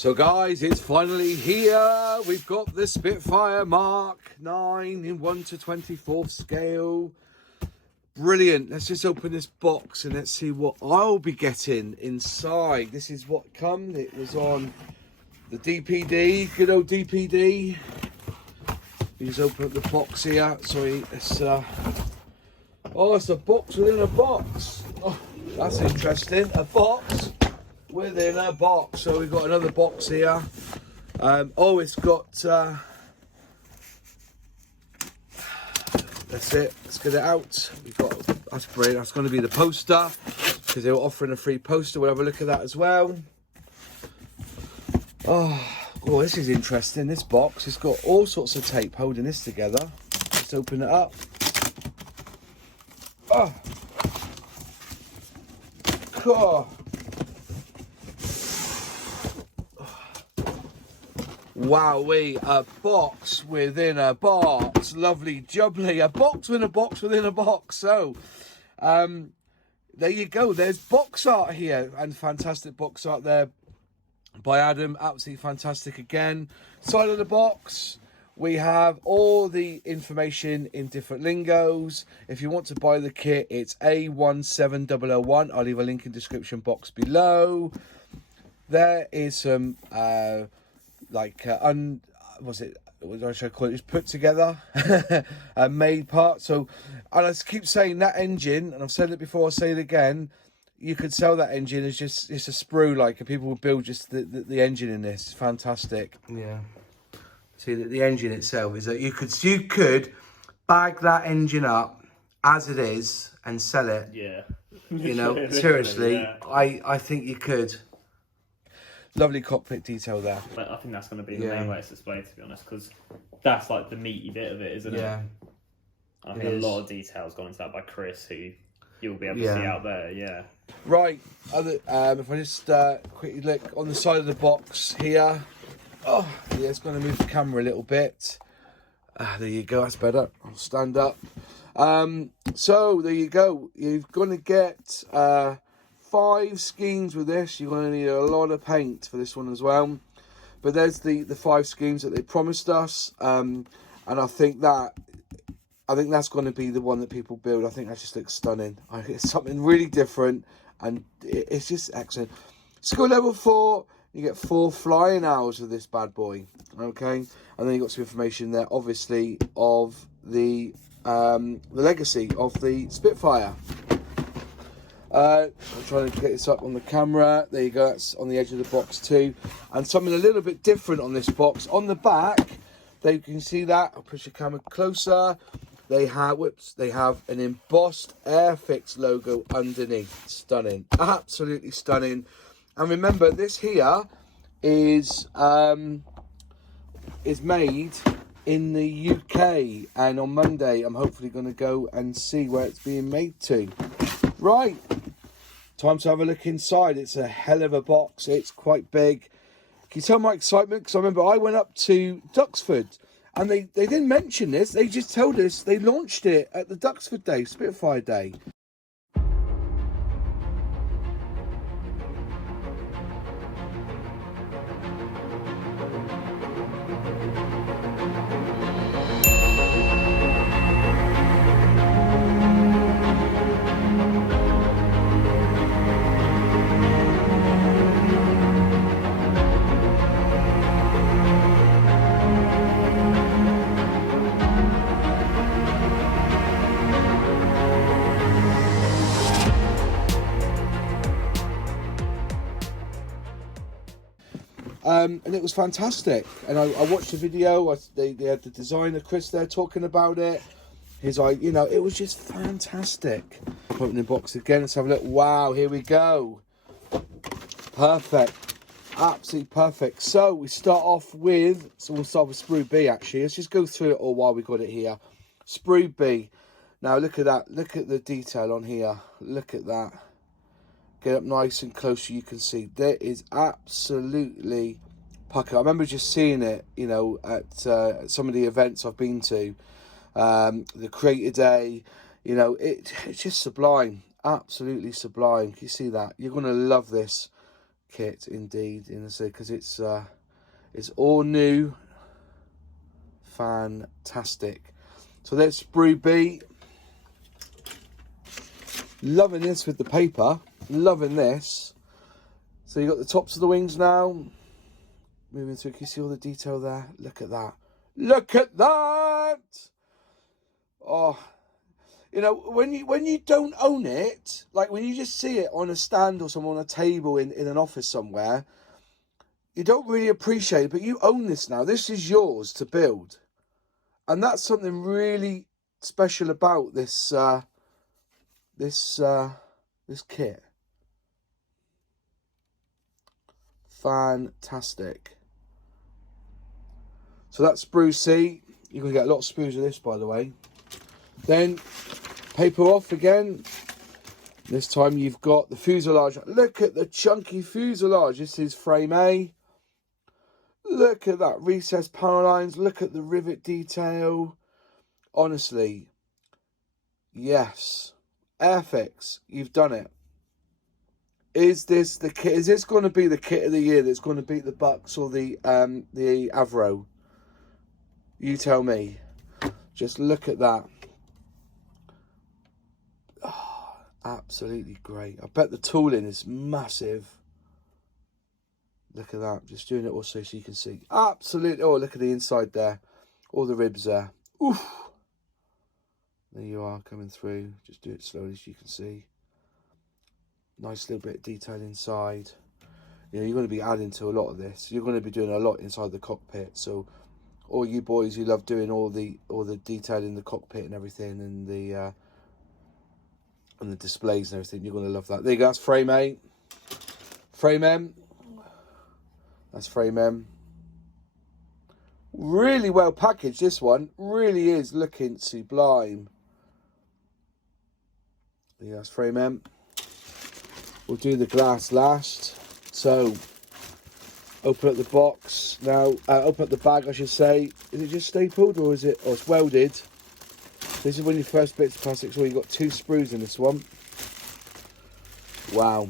So guys, it's finally here. We've got the Spitfire Mk.IXc in 1/24 scale. Brilliant. Let's just open this box and let's see what I'll be getting inside. This is what come. It was on the DPD, good old DPD. You just open up the box here. Sorry, it's oh, it's a box within a box. Oh, that's interesting. A box within a box. So we've got another box here. Oh, it's got that's it. Let's get it out. We've got, that's brilliant. That's going to be the poster because they were offering a free poster. We'll have a look at that as well. Oh, this is interesting. This box, it's got all sorts of tape holding this together. Let's open it up. Oh, cool. Wowee, a box within a box. Lovely jubbly, a box within a box within a box. So, there you go. There's box art here, and fantastic box art there by Adam. Absolutely fantastic again. Side of the box, we have all the information in different lingos. If you want to buy the kit, it's A17001. I'll leave a link in the description box below. There is some what should I call it? It's put together, made part. So, and I keep saying that engine, and I've said it before, I'll say it again. You could sell that engine as just, it's a sprue, like, and people would build just the engine in this. It's fantastic. Yeah. See, the engine itself is that you could bag that engine up as it is and sell it. Yeah. You know, seriously, yeah. I think you could. Lovely cockpit detail there. But I think that's going to be the main way it's displayed, to be honest, because that's like the meaty bit of it, isn't it? Yeah. I think a lot of details gone into that by Chris, who you'll be able to see out there. Yeah. Right. If I just quickly look on the side of the box here. Oh, yeah, it's going to move the camera a little bit. There you go. That's better. I'll stand up. So there you go. You're going to get 5 schemes with this. You're going to need a lot of paint for this one as well. But there's the 5 schemes that they promised us, and I think that's going to be the one that people build. I think that just looks stunning. It's something really different, and it's just excellent. Skill level 4, you get 4 flying hours with this bad boy. Okay, and then you got some information there, obviously, of the legacy of the Spitfire. I'm trying to get this up on the camera. There you go, that's on the edge of the box too. And something a little bit different on this box. On the back, you can see that. I'll push the camera closer. They have an embossed Airfix logo underneath. Stunning, absolutely stunning. And remember, this here is made in the UK. And on Monday, I'm hopefully going to go and see where it's being made to. Right, time to have a look inside. It's a hell of a box. It's quite big. Can you tell my excitement? Because I remember I went up to Duxford and they didn't mention this. They just told us they launched it at the Duxford Day, Spitfire Day. And it was fantastic. And I watched the video. They had the designer Chris there talking about it. He's like, you know, it was just fantastic. Opening the box again. Let's have a look. Wow, here we go. Perfect. Absolutely perfect. So we start off with, we'll start with sprue B actually. Let's just go through it all while we got it here. Sprue B. Now look at that. Look at the detail on here. Look at that. Get up nice and close so you can see. There is absolutely pucker. I remember just seeing it, you know, at some of the events I've been to. The Creator Day, you know, it's just sublime. Absolutely sublime. Can you see that? You're going to love this. kit indeed, because it's all new, fantastic. So that's sprue B. Loving this with the paper, loving this. So you got the tops of the wings now. Moving through, can you see all the detail there? Look at that. Look at that! Oh, you know, when you don't own it, like when you just see it on a stand or somewhere on a table in an office somewhere, you don't really appreciate it, but you own this now. This is yours to build. And that's something really special about this this kit. Fantastic. So that's sprue C. You're going to get a lot of sprues of this, by the way. Then paper off again. This time you've got the fuselage. Look at the chunky fuselage. This is frame A. Look at that recessed panel lines. Look at the rivet detail. Honestly, yes. Airfix, you've done it. Is this the kit? Is this going to be the kit of the year that's going to beat the Bucks or the Avro? You tell me. Just look at that. Oh, absolutely great. I bet the tooling is massive. Look at that. Just doing it also so you can see. Absolutely. Oh, look at the inside there. All the ribs there. Oof. There you are coming through. Just do it slowly so you can see. Nice little bit of detail inside. You know, you're going to be adding to a lot of this. You're going to be doing a lot inside the cockpit. So all you boys who love doing all the detail in the cockpit and everything, and the displays and everything, you're going to love that. There you go. That's frame A. Frame M. That's frame M. Really well packaged, this one. Really is looking sublime. Yeah, that's frame M. We'll do the glass last. So, open up the box. Now, open up the bag, I should say. Is it just stapled or is it... Oh, it's welded. This is when you first bits of plastic. So you've got 2 sprues in this one. Wow.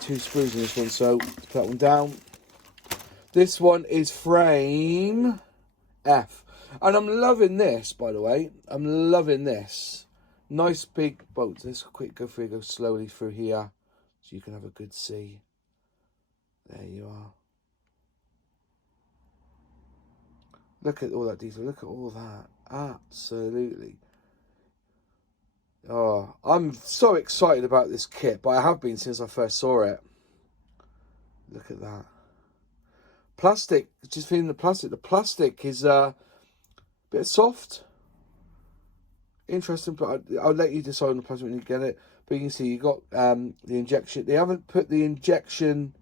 2 sprues in this one. So, put that one down. This one is frame F. And I'm loving this, by the way. I'm loving this. Nice big bolts. Let's go slowly through here so you can have a good see. There you are. Look at all that detail. Look at all that. Absolutely. Oh, I'm so excited about this kit, but I have been since I first saw it. Look at that. Plastic, just feeling the plastic. The plastic is a bit soft. Interesting, but I'll let you decide on the plastic when you get it. But you can see you got the injection. They haven't put the injection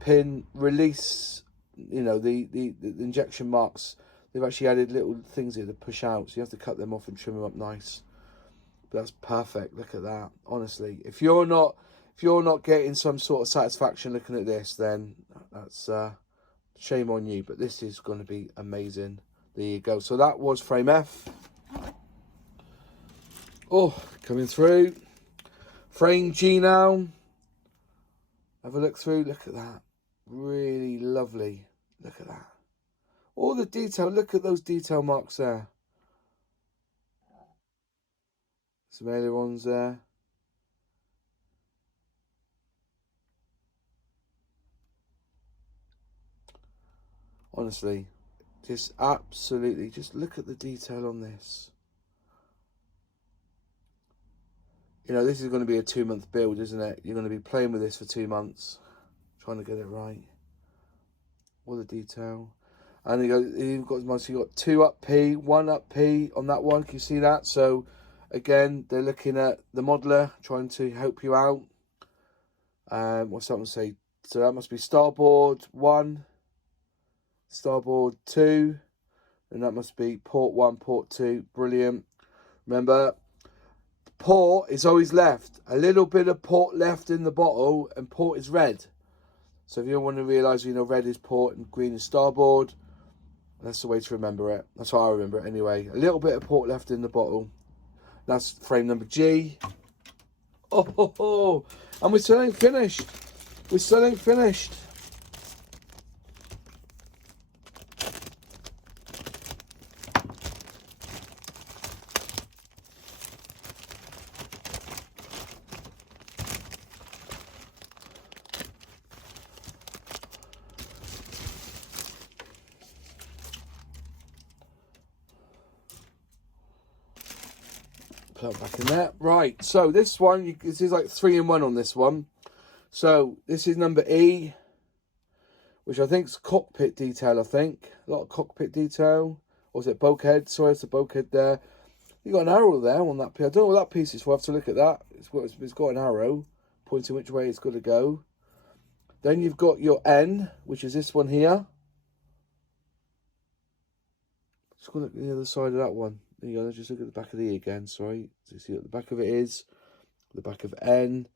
pin release, you know, the injection marks. They've actually added little things here to push out, so you have to cut them off and trim them up nice. But that's perfect. Look at that. Honestly, if you're not getting some sort of satisfaction looking at this, then that's shame on you. But this is going to be amazing. There you go. So that was frame F. Oh, coming through. Frame G now. Have a look through. Look at that. Really lovely. Look at that. All the detail. Look at those detail marks there. Some ailerons there. Honestly, just absolutely, just look at the detail on this. You know, this is going to be a 2-month build, isn't it? You're going to be playing with this for 2 months, trying to get it right. All the detail. And you've got 2 up P, 1 up P on that one. Can you see that? So, again, they're looking at the modeler, trying to help you out. What's that one say? So that must be starboard 1, starboard 2, and that must be port 1, port 2. Brilliant. Remember, port is always left. A little bit of port left in the bottle, and port is red. So if you want to realise, you know, red is port and green is starboard, that's the way to remember it. That's how I remember it anyway. A little bit of port left in the bottle. That's frame number G. Oh, and we still ain't finished. We still ain't finished. Put it back in there. Right, so this one, this is like 3-in-1 on this one. So this is number E, which I think is cockpit detail, I think. A lot of cockpit detail. Or is it bulkhead? Sorry, it's the bulkhead there. You got an arrow there on that piece. I don't know what that piece is for. I have to look at that. It's got an arrow pointing which way it's got to go. Then you've got your N, which is this one here. Just go look at the other side of that one. There you go. Let's just look at the back of the E again. Sorry. So you see what the back of it is. The back of N.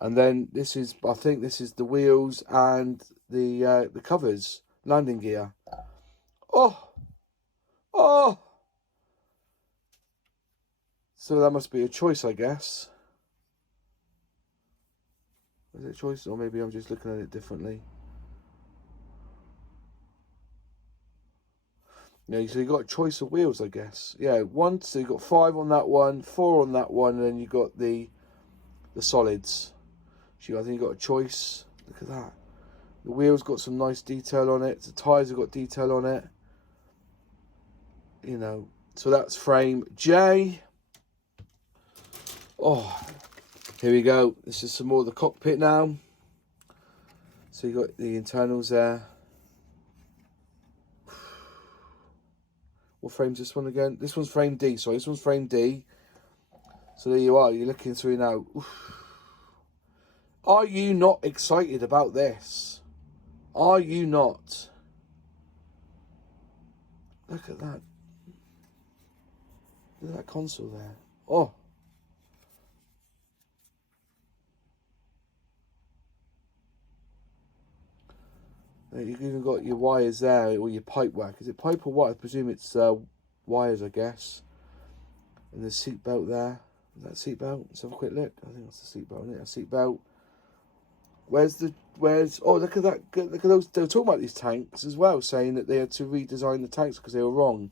And then this is, I think this is the wheels and the covers. Landing gear. Oh! Oh! So that must be a choice, I guess. Is it a choice? Or maybe I'm just looking at it differently. Yeah, so you got a choice of wheels, I guess. Yeah, so you got 5 on that one, 4 on that one, and then you got the solids. So I think you got a choice. Look at that. The wheels got some nice detail on it. The tyres have got detail on it. You know, so that's frame J. Oh, here we go. This is some more of the cockpit now. So you got the internals there. What frame's this one again? This one's frame D. Sorry, this one's frame D. So there you are. You're looking through now. Oof. Are you not excited about this? Are you not? Look at that. Look at that console there. Oh. You've even got your wires there, or your pipe work. Is it pipe or what? I presume it's wires, I guess. And the seat belt there. Is that seat belt? Let's have a quick look. I think that's the seat belt, isn't it? A seat belt. Oh, look at that. Look at those. They were talking about these tanks as well, saying that they had to redesign the tanks because they were wrong.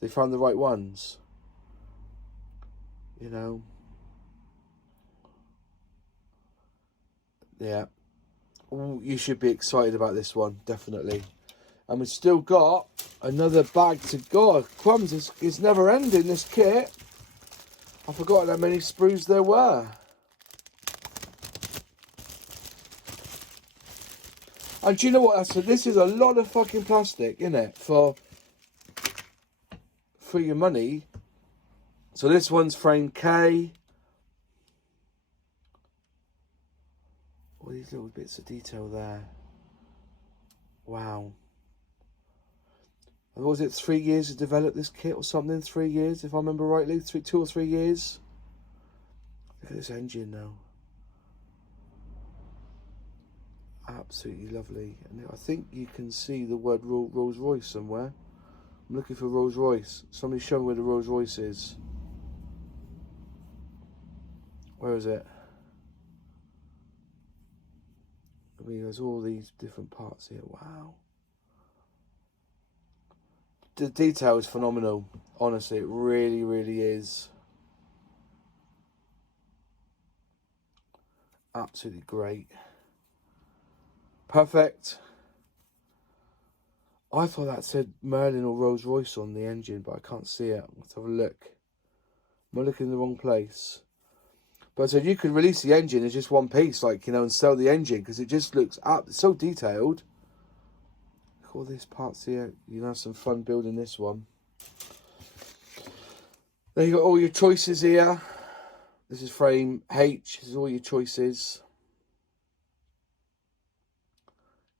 They found the right ones. You know. Yeah. Ooh, you should be excited about this one, definitely. And we've still got another bag to go. Crumbs, it's never ending, this kit. I forgot how many sprues there were. And do you know what? This is a lot of fucking plastic, isn't it? For your money. So this one's frame K. All these little bits of detail there. Wow. Was it 3 years to develop this kit or something? 3 years, if I remember rightly. 2 or 3 years. Look at this engine now. Absolutely lovely. And I think you can see the word Rolls Royce somewhere. I'm looking for Rolls Royce. Somebody show me where the Rolls Royce is. Where is it? I mean, there's all these different parts here. Wow. The detail is phenomenal. Honestly, it really, really is. Absolutely great. Perfect. I thought that said Merlin or Rolls Royce on the engine, but I can't see it. Let's have a look. Am I looking in the wrong place? But so you could release the engine as just one piece, like, you know, and sell the engine because it just looks so detailed. Look at all these parts here. You can have some fun building this one. There you got all your choices here. This is frame H. This is all your choices.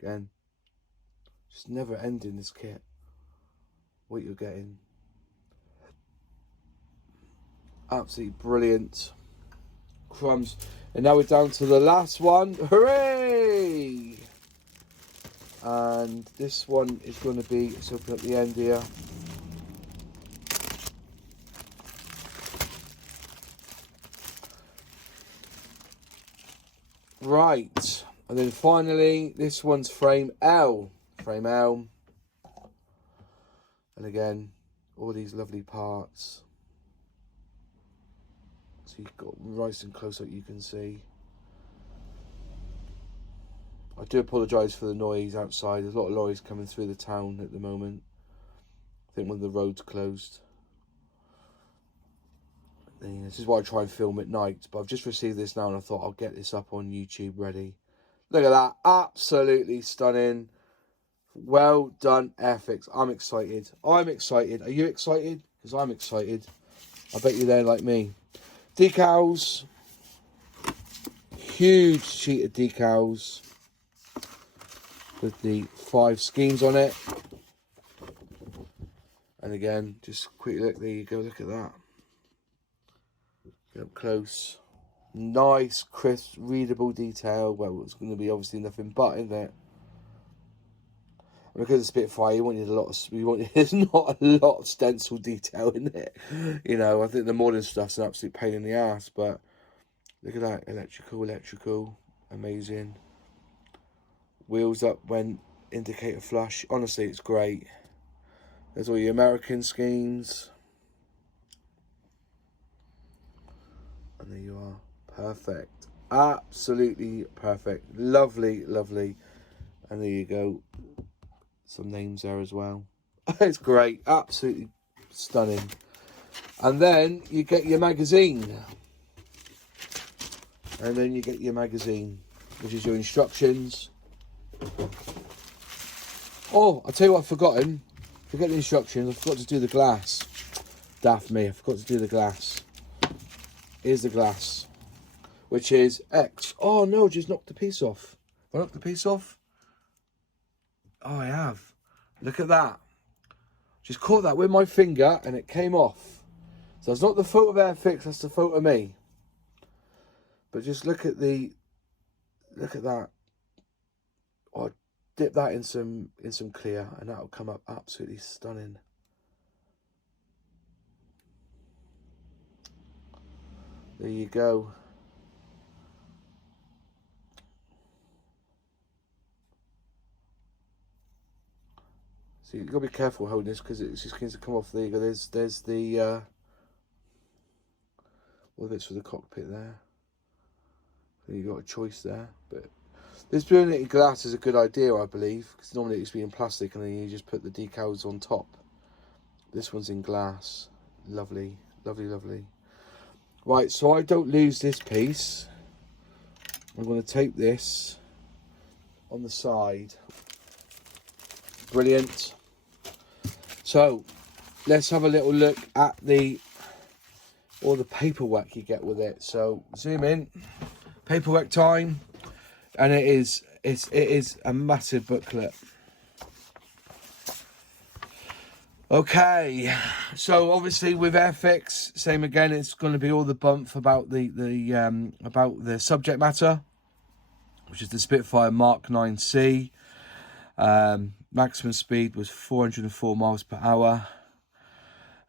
Again, just never ending this kit. What you're getting. Absolutely brilliant. Crumbs. And now we're down to the last one. Hooray! And this one is going to be, let's open up the end here. Right, and then finally, this one's frame L. Frame L. And again, all these lovely parts. So you've got nice and close up, you can see. I do apologise for the noise outside. There's a lot of lorries coming through the town at the moment. I think one of the roads closed. And this is why I try and film at night. But I've just received this now and I thought I'll get this up on YouTube ready. Look at that. Absolutely stunning. Well done, Airfix. I'm excited. I'm excited. Are you excited? Because I'm excited. I bet you're there like me. Decals. Huge sheet of decals. With the 5 schemes on it. And again, just quick look. There you go. Look at that. Get up close. Nice, crisp, readable detail. Well, it's going to be obviously nothing but, isn't it? And because it's Spitfire, there's not a lot of stencil detail in it. You know, I think the modern stuff's an absolute pain in the ass. But look at that, electrical, amazing. Wheels up when indicator flush. Honestly, it's great. There's all your American schemes. And there you are. Perfect. Absolutely perfect. Lovely, lovely. And there you go. Some names there as well. It's great. Absolutely stunning. And then you get your magazine. And then you get your magazine, which is your instructions. Oh, I'll tell you what I've forgotten. Forget the instructions. I forgot to do the glass. Daft me. I forgot to do the glass. Here's the glass, which is X. Oh no, just knocked the piece off. Have I knocked the piece off? Oh, I have. Look at that. Just caught that with my finger and it came off. So it's not the photo of Airfix, that's the photo of me. But just look at that. Oh, dip that in some clear and that'll come up absolutely stunning. There you go. So you've got to be careful holding this because it's just going to come off. There you go. There's the all the bits for the cockpit there. So you've got a choice there. But this doing it in glass is a good idea, I believe, because normally it used to be in plastic and then you just put the decals on top. This one's in glass. Lovely, lovely, lovely. Right, so I don't lose this piece. I'm going to tape this on the side. Brilliant. So let's have a little look at all the paperwork you get with it. So zoom in, paperwork time, and it is a massive booklet. Okay, so obviously with Airfix, same again. It's going to be all the bump about the subject matter, which is the Spitfire Mk.IXc. Maximum speed was 404 miles per hour.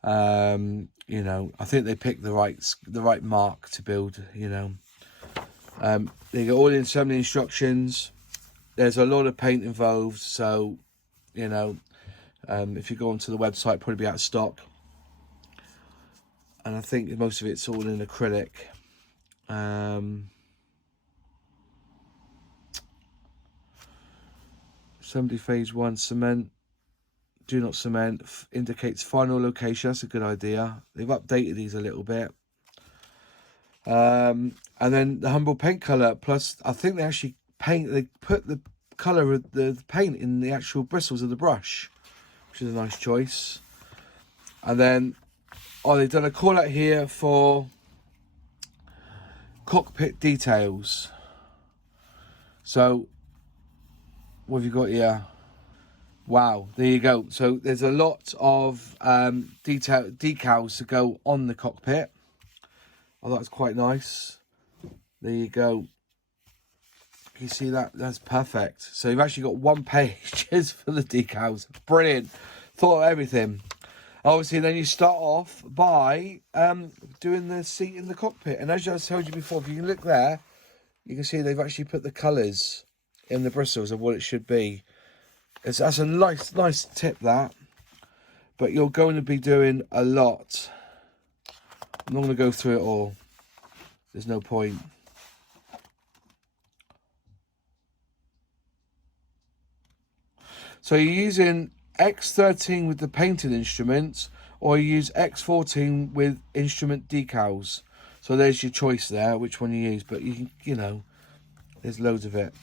You know, I think they picked the right mark to build. You know, they got all in so many instructions. There's a lot of paint involved, so you know. If you go onto the website, probably be out of stock. And I think most of it's all in acrylic. 70 phase 1 cement. Do not cement. Indicates final location. That's a good idea. They've updated these a little bit. And then the Humble paint colour. Plus, I think they actually put the colour of the paint in the actual bristles of the brush, which is a nice choice. And then, they've done a call out here for cockpit details. So, what have you got here? Wow, there you go. So there's a lot of decals to go on the cockpit. Oh, that's quite nice. There you go. You see that? That's perfect. So you've actually got 1 page just for the decals. Brilliant. Thought of everything. Obviously, then you start off by doing the seat in the cockpit. And as I told you before, if you can look there, you can see they've actually put the colours in the bristles of what it should be. That's a nice tip, that. But you're going to be doing a lot. I'm not going to go through it all. There's no point. So you're using X13 with the painted instruments, or you use X14 with instrument decals. So there's your choice there, which one you use. But you know, there's loads of it.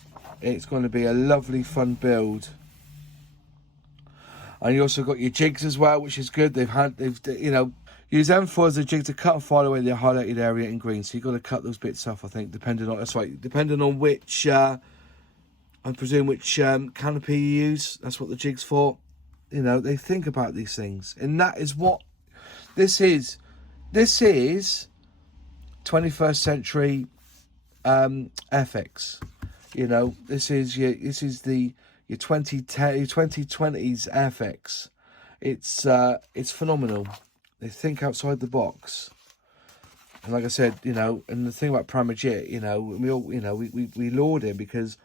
It's going to be a lovely, fun build. And you also got your jigs as well, which is good. They've you know, use M4 as a jig to cut and file away the highlighted area in green. So you've got to cut those bits off, I think, depending on which, I presume which canopy you use. That's what the jig's for. You know, they think about these things. And that is what this is. This is 21st century AIRFIX. You know, this is the your 2020s AIRFIX. It's phenomenal. They think outside the box. And like I said, you know, and the thing about Pramagit, you know, we laud him because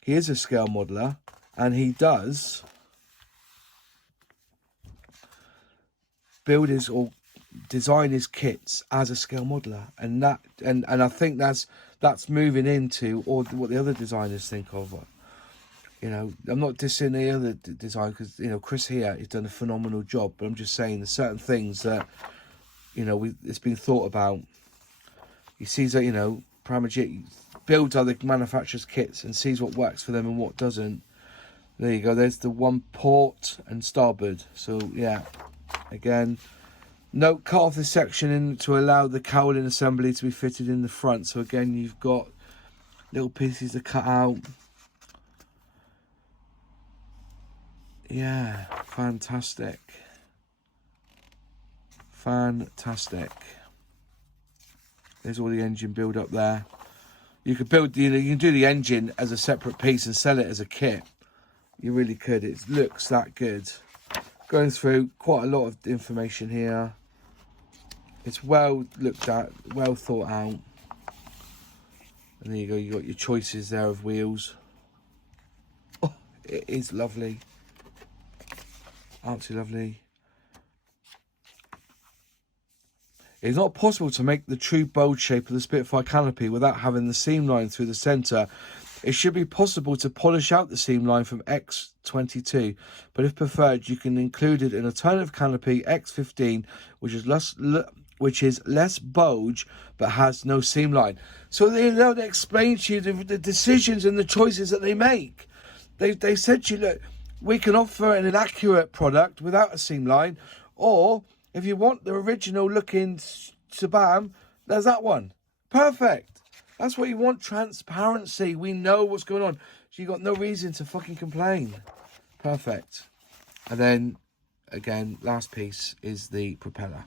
he is a scale modeler, and he does build his or design his kits as a scale modeler, and I think that's moving into what the other designers think of. You know, I'm not dissing the other design, because, you know, Chris here has done a phenomenal job, but I'm just saying there's certain things that, you know, it's been thought about. He sees that, you know, Pramagit builds other manufacturers' kits and sees what works for them and what doesn't. There you go. There's the one port and starboard. So yeah, again, note, cut off this section in to allow the cowling assembly to be fitted in the front. So again, you've got little pieces to cut out. Yeah, fantastic. Fantastic. There's all the engine build up there. You could build, you know, you can do the engine as a separate piece and sell it as a kit. You really could. It looks that good. Going through quite a lot of information here. It's well looked at, well thought out. And there you go. You got your choices there of wheels. Oh, it is lovely. Absolutely lovely. It's not possible to make the true bold shape of the Spitfire canopy without having the seam line through the centre. It should be possible to polish out the seam line from X22, but if preferred, you can include an alternative canopy, X15, which is less bulge but has no seam line. So they explain to you the decisions and the choices that they make. They said to you, look, we can offer an inaccurate product without a seam line, or if you want the original looking Sublime, there's that one. Perfect. That's what you want, transparency. We know what's going on. So you got no reason to fucking complain. Perfect. And then, again, last piece is the propeller.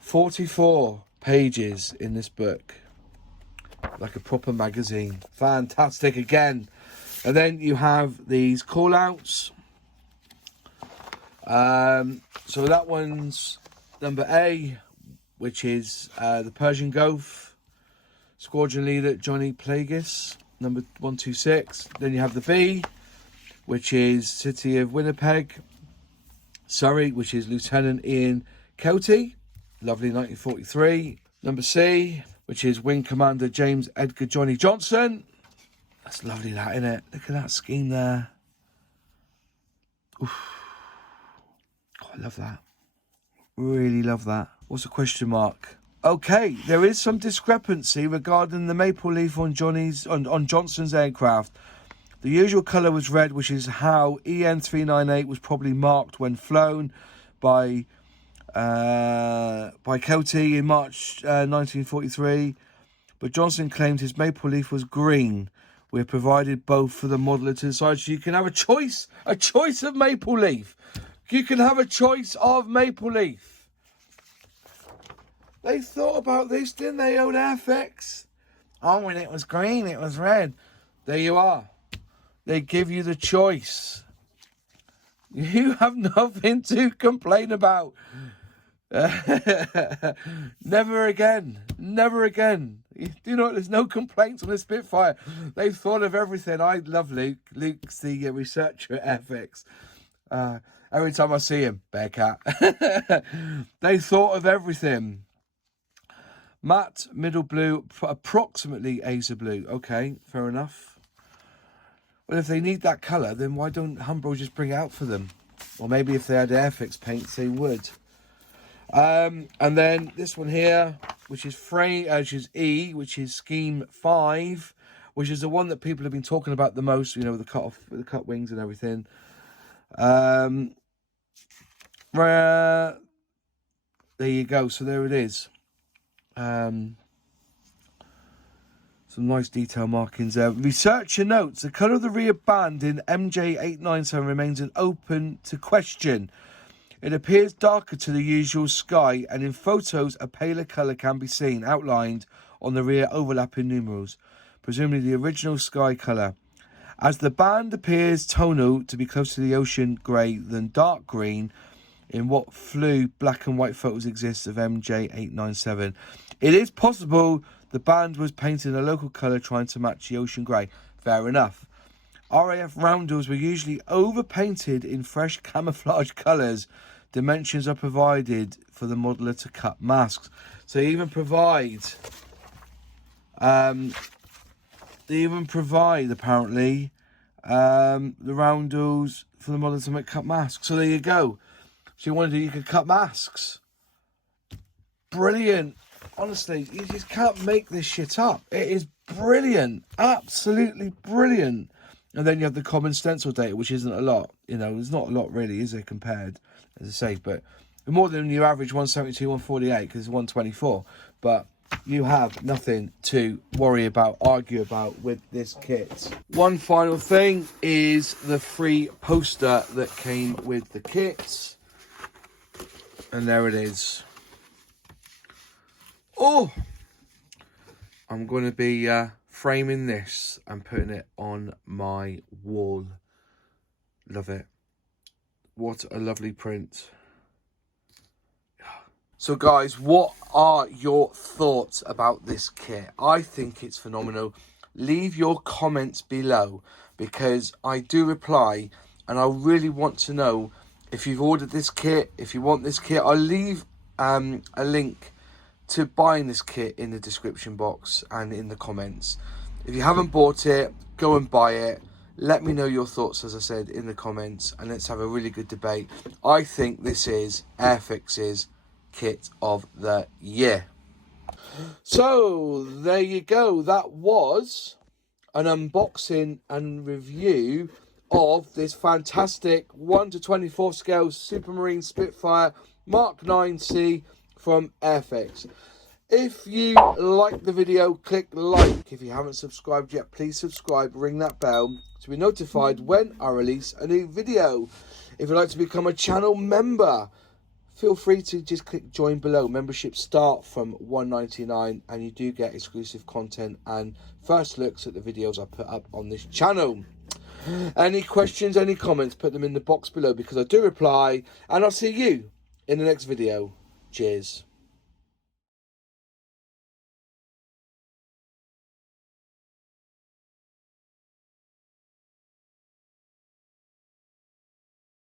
44 pages in this book. Like a proper magazine. Fantastic again. And then you have these call-outs. So that one's number A, which is the Persian Gulf, Squadron Leader Johnny Plagueis, number 126. Then you have the B, which is City of Winnipeg, Surrey, which is Lieutenant Ian Kelty, lovely 1943. Number C, which is Wing Commander James Edgar Johnny Johnson. That's lovely, that, isn't it? Look at that scheme there. Oof. Oh, I love that. Really love that. What's a question mark? Okay, there is some discrepancy regarding the maple leaf on Johnson's aircraft. The usual colour was red, which is how EN398 was probably marked when flown by Kelty in March 1943. But Johnson claimed his maple leaf was green. We have provided both for the modeler to decide, so you can have a choice of maple leaf. You can have a choice of maple leaf. They thought about this, didn't they, old AIRFIX? Oh, when it was green, it was red. There you are. They give you the choice. You have nothing to complain about. Never again. Never again. You know, there's no complaints on the Spitfire. They've thought of everything. I love Luke. Luke's the researcher at AIRFIX. Every time I see him, Bearcat. They thought of everything. Matte, middle blue, approximately Acer blue. Okay, fair enough. Well, if they need that colour, then why don't Umbro just bring it out for them? Or maybe if they had AIRFIX paints, they would. And then this one here, which is which is E, which is Scheme 5, which is the one that people have been talking about the most, you know, with the cut wings and everything. There you go. So there it is. Some nice detail markings there. Researcher notes, the colour of the rear band in MJ897 remains an open to question. It appears darker to the usual sky, and in photos a paler colour can be seen outlined on the rear overlapping numerals, presumably the original sky colour. As the band appears tonal to be closer to the ocean grey than dark green in what flew black and white photos exist of MJ897. It is possible the band was painted in a local colour trying to match the ocean grey. Fair enough. RAF roundels were usually overpainted in fresh camouflage colours. Dimensions are provided for the modeller to cut masks. So they even provide, apparently, the roundels for the modeller to make cut masks. So there you go. So you want to do, you can cut masks. Brilliant. Honestly, you just can't make this shit up. It is brilliant. Absolutely brilliant. And then you have the common stencil data, which isn't a lot. You know, there's not a lot really, is there, compared, as I say. But more than your average 172, 148, because it's 124. But you have nothing to worry about, argue about with this kit. One final thing is the free poster that came with the kit. And there it is. Oh! I'm going to be framing this and putting it on my wall. Love it. What a lovely print. So guys, what are your thoughts about this kit? I think it's phenomenal. Leave your comments below because I do reply and I really want to know if you've ordered this kit, if you want this kit. I'll leave a link to buying this kit in the description box and in the comments. If you haven't bought it, go and buy it. Let me know your thoughts, as I said, in the comments, and let's have a really good debate. I think this is AIRFIX's kit of the year. So there you go. That was an unboxing and review of this fantastic 1/24 scale Supermarine Spitfire Mk.IXc from AIRFIX. If you like the video, click like. If you haven't subscribed yet, please subscribe, ring that bell to be notified when I release a new video. If you'd like to become a channel member, feel free to just click join below. Memberships start from $1.99 and you do get exclusive content and first looks at the videos I put up on this channel. Any questions, any comments, put them in the box below because I do reply, and I'll see you in the next video. Cheers.